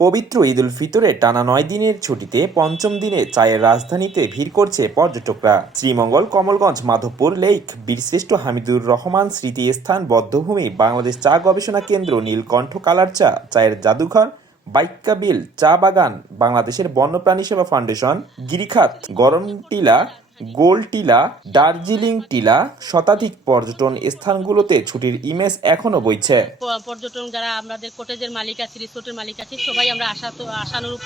পবিত্র ঈদুল ফিতরে টানা নয় দিনের ছুটিতে পঞ্চম দিনে চায়ের রাজধানীতে ভিড় করছে পর্যটকরা। শ্রীমঙ্গল, কমলগঞ্জ, মাধবপুর লেক বীরশ্রেষ্ঠ হামিদুর রহমান স্মৃতি স্থান বদ্ধভূমি, বাংলাদেশ চা গবেষণা কেন্দ্র, নীলকণ্ঠ কালার চা, চায়ের জাদুঘর, বাইক্কা বিল, চা বাগান, বাংলাদেশের বন্যপ্রাণী সেবা ফাউন্ডেশন, গিরিখাত গরম টিলা গোল টিলা, দার্জিলিং টিলা, শতাধিক পর্যটন স্থানগুলোতে ছুটির ইমেজ এখনও বইছে। পর্যটন যারা আমাদের কটেজের মালিক আছে, রিসোর্টের মালিক আছে, সবাই আমরা আশা তো আশানুরূপ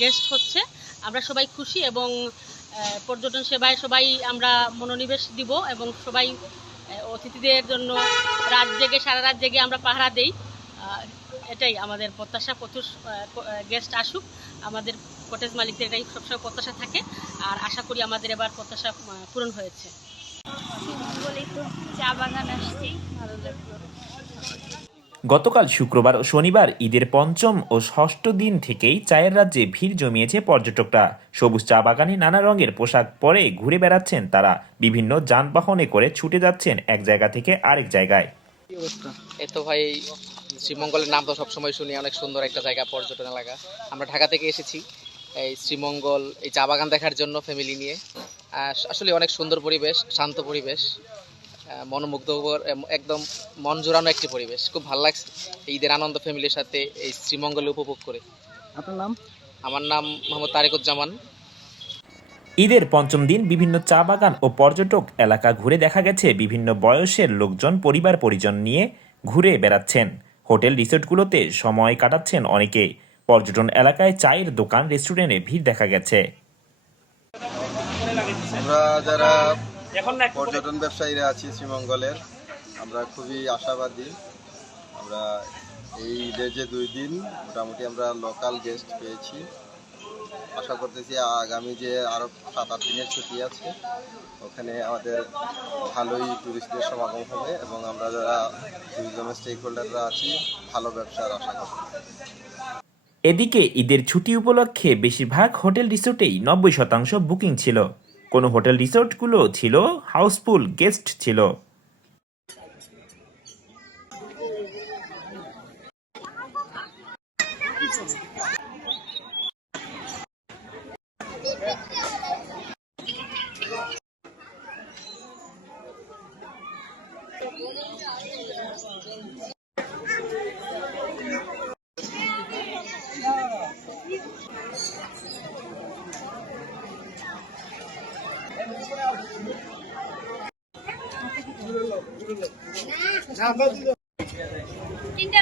গেস্ট হচ্ছে। আমরা সবাই খুশি এবং পর্যটন সেবায় সবাই আমরা মনোনিবেশ দিব এবং সবাই অতিথিদের জন্য রাত জেগে, সারা রাত জেগে আমরা পাহারা দেই। এটাই আমাদের প্রত্যাশা, প্রচুর গেস্ট আসুক। আমাদের কটেজ মালিকদের এটাই সবসময় প্রত্যাশা থাকে আর আশা করি আমাদের এবার প্রত্যাশা পূরণ হয়েছে। চা বাগান আসছি ভালো লাগল গতকাল শুক্রবার ও শনিবার ঈদের পঞ্চম ও ষষ্ঠ দিন থেকেই চায়ের রাজ্যে ভিড় জমিয়েছে পর্যটকরা। সবুজ চা বাগানে নানা রঙের পোশাক পরে ঘুরে বেড়াচ্ছেন তারা। বিভিন্ন যানবাহনে করে ছুটে যাচ্ছেন এক জায়গা থেকে আরেক জায়গায়। এই তো ভাই শ্রীমঙ্গলের নাম তো সবসময় শুনি অনেক সুন্দর একটা জায়গা পর্যটন এলাকা। আমরা ঢাকা থেকে এসেছি। এই শ্রীমঙ্গল এই চা বাগান দেখার জন্য ফ্যামিলি নিয়ে। আসলে অনেক সুন্দর পরিবেশ শান্ত পরিবেশ মনোমুগ্ধকর একদম মন জোড়ানো একটি পরিবেশ। খুব ভালো লাগছে ঈদের আনন্দ ফ্যামিলির সাথে এই শ্রীমঙ্গলে উপভোগ করে। আপনার নাম? আমার নাম মোহাম্মদ তারেকুজ্জামান। ঈদের পঞ্চম দিন বিভিন্ন চা বাগান ও পর্যটক এলাকা ঘুরে দেখা গেছে বিভিন্ন বয়সের লোকজন পরিবার পরিজন নিয়ে ঘুরে বেড়াচ্ছেন। হোটেল রিসোর্টগুলোতে সময় কাটাচ্ছেন অনেকে। পর্যটন এলাকায় চায়ের দোকান রেস্টুরেন্টে ভিড় দেখা গেছে। আমরা যারা পর্যটন ব্যবসায়ীরা আছি শ্রীমঙ্গলের আমরা খুবই আশাবাদী। আমরা এই ঈদের যে দুই দিন মোটামুটি আমরা লোকাল গেস্ট পেয়েছি। আশা করতেছি আগামী যে আরও সাত আট দিনের ছুটি আছে ওখানে আমাদের ভালোই টুরিস্টদের সমাগম হবে এবং আমরা যারা ট্যুরিজমের স্টেক হোল্ডাররা আছি ভালো ব্যবসার আশা করি এদিকে ঈদের ছুটি উপলক্ষে বেশিরভাগ হোটেল রিসোর্টেই নব্বই শতাংশ বুকিং ছিল। কোনো হোটেল রিসোর্টগুলো ছিল, হাউসফুল গেস্ট ছিল। তিনটা